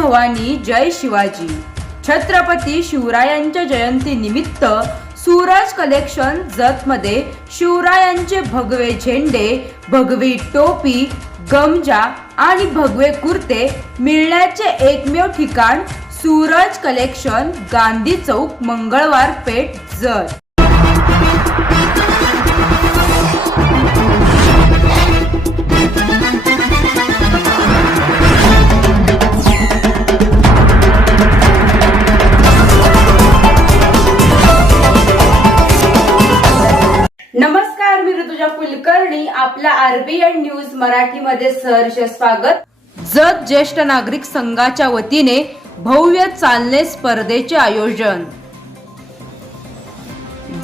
भवानी जय शिवाजी. छत्रपती शिवरायांच्या जयंती निमित्त सूरज कलेक्शन जतमध्ये शिवरायांचे भगवे झेंडे भगवी टोपी गमजा आणि भगवे कुर्ते मिळण्याचे एकमेव ठिकाण सूरज कलेक्शन गांधी चौक मंगळवार पेठ जत. कुलकर्णी आपल्या आरबीएन न्यूज मराठीमध्ये सहर्ष स्वागत. जत ज्येष्ठ नागरिक संघाच्या वतीने भव्य चालणे स्पर्धेचे आयोजन.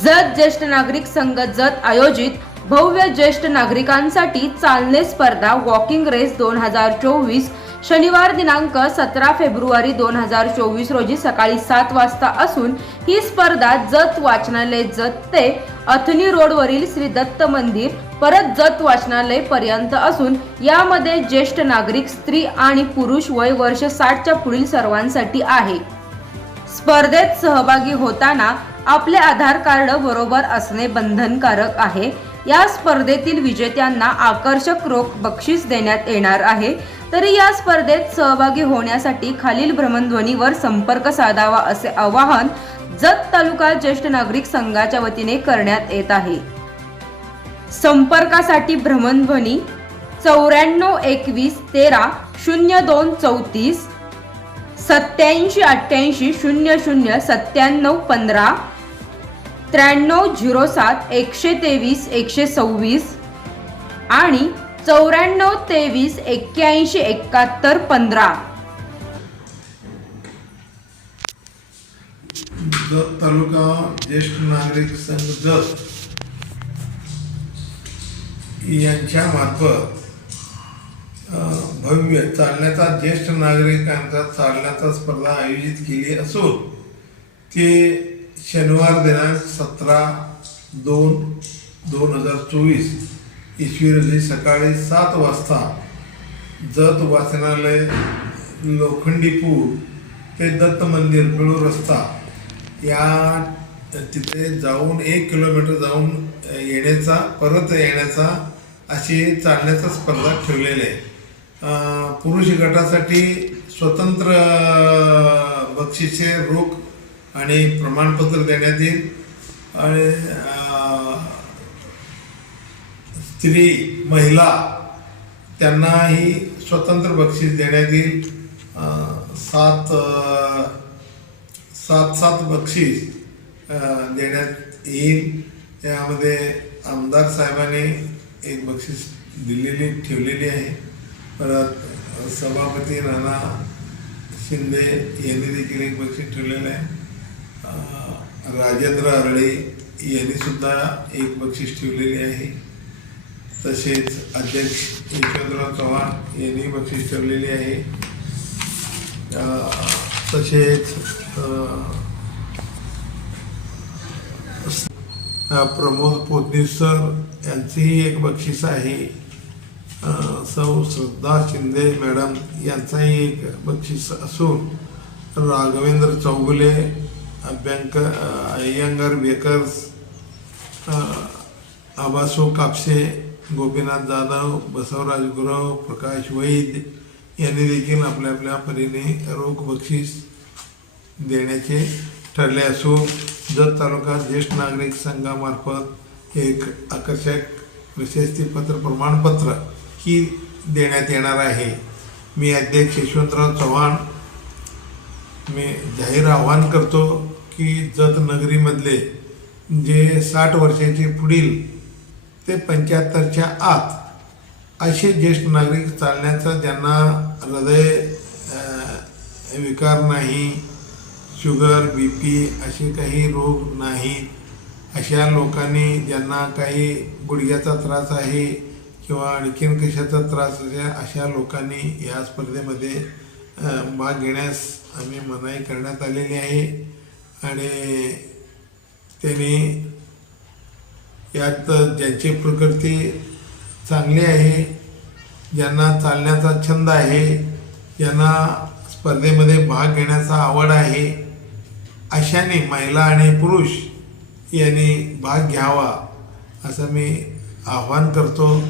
जत ज्येष्ठ नागरिक संघ जत आयोजित भव्य ज्येष्ठ नागरिकांसाठी चालणे स्पर्धा वॉकिंग रेस दोन हजार चोवीस शनिवार दिनांक सतरा फेब्रुवारी दोन हजार चोवीस रोजी सकाळी सात वाजता असून ही स्पर्धा जत वाचनालय जत ते अथनी रोडवरील श्री दत्त मंदिर परत जत वाचनालय पर्यंत असून यामध्ये ज्येष्ठ नागरिक स्त्री आणि पुरुष वय वर्ष साठच्या पुढील सर्वांसाठी आहे. स्पर्धेत सहभागी होताना आपले आधार कार्ड बरोबर असणे बंधनकारक आहे. या स्पर्धेतील विजेत्यांना आकर्षक रोख बक्षीस देण्यात येणार आहे. तरी या स्पर्धेत सहभागी होण्यासाठी खालील भ्रमणध्वनीवर संपर्क साधावा असे आवाहन जत तालुका ज्येष्ठ नागरिक संघाच्या वतीने करण्यात येत आहे. संपर्कासाठी भ्रमणध्वनी चौऱ्याण्णव एकवीस तेरा शून्य दोन चौतीस सत्याऐंशी अठ्ठ्याऐंशी शून्य शून्य सत्त्याण्णव पंधरा त्र्याण्णव झिरो सात एकशे तेवीस एकशे सव्वीस आणि चौऱ्याण्णव तेवीस एक्क्याऐंशी एकाहत्तर पंधरा. जत तालुका ज्येष्ठ नागरिक संघ जत यांच्या मार्फत भव्य चालण्याचा ज्येष्ठ नागरिकांचा चालण्याचा स्पर्धा आयोजित केली असून ते शनिवार दिनांक सतरा दोन दोन हजार चोवीस इसवी रोजी सकाळी सात वाजता जत वाचनालय लोखंडीपूर ते दत्त मंदिर पिळू रस्ता या तिथे जाऊन एक किलोमीटर जाऊन येण्याचा परत येण्याचा अशी चालण्याचा स्पर्धा ठेवलेली आहे. पुरुष गटासाठी स्वतंत्र बक्षिसे रोख आणि प्रमाणपत्र देण्यात येईल. आणि स्त्री महिला त्यांनाही स्वतंत्र बक्षीस देण्यात येईल. सात सात सात बक्षीस देण्यात येईल. यामध्ये आमदार साहेबांनी एक बक्षीस दिलेली ठेवलेली आहे. परत सभापती राणा शिंदे यांनी देखील एक बक्षीस ठेवलेलं आहे. राजेंद्र अरळे यांनी सुद्धा एक बक्षीस ठेवलेली आहे. तसेच अध्यक्ष यशवंतराव चव्हाण यांनी बक्षीस ठेवलेली आहे. तसेच प्रमोद पोतनीस सर यांचीही एक बक्षीस आहे. सौ श्रद्धा शिंदे मॅडम यांचाही एक बक्षीस असून राघवेंद्र चौगुले अभ्यंकर अय्यंगर बेकर्स आबासो कापसे गोपीनाथ जाधव बसवराज गुरव प्रकाश वैद यांनी देखील आपल्या आपल्या परीने रोख बक्षीस देण्याचे ठरले असून जत तालुका ज्येष्ठ नागरिक संघामार्फत एक आकर्षक प्रशस्तीपत्र प्रमाणपत्र ही देण्यात येणार आहे. मी अध्यक्ष यशवंतराव चव्हाण मी जाहीर आवाहन करतो की जत नगरीमधले जे साठ वर्षाचे पुढील ते पंच्याहत्तरच्या आत असे ज्येष्ठ नागरिक चालण्याचा ज्यांना हृदय विकार नाही शुगर बी पी असे काही रोग नाहीत अशा लोकांनी ज्यांना काही गुडघ्याचा त्रास आहे किंवा आणखीन कशाचा त्रास अशा लोकांनी या स्पर्धेमध्ये भाग घेण्यास आम्ही मनाई करण्यात आलेली आहे. आणि त्यांनी यात ज्यांची प्रकृती चांगली आहे ज्यांना चालण्याचा छंद आहे ज्यांना स्पर्धेमध्ये भाग घेण्याचा आवड आहे अशाने महिला आणि पुरुष यांनी भाग घ्यावा असं मी आव्हान करतो.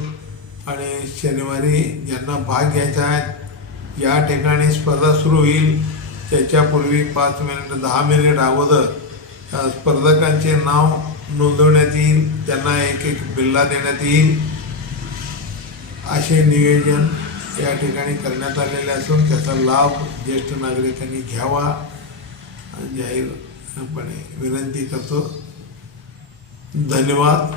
आणि शनिवारी ज्यांना भाग घ्यायचा आहे या ठिकाणी स्पर्धा सुरू होईल. त्याच्यापूर्वी पाच मिनिट दहा मिनिट अगोदर स्पर्धकांचे नाव नोंदवण्यात येईल. त्यांना एक एक बिल्ला देण्यात येईल. असे नियोजन या ठिकाणी करण्यात आलेले असून त्याचा लाभ ज्येष्ठ नागरिकांनी घ्यावा. जाहीरपणे विनंती करतो. धन्यवाद.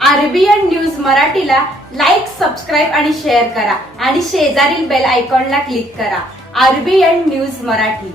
आरबीएन न्यूज मराठीला लाईक सबस्क्राईब आणि शेअर करा. आणि शेजारील बेल आयकॉनला क्लिक करा. RBN news Marathi.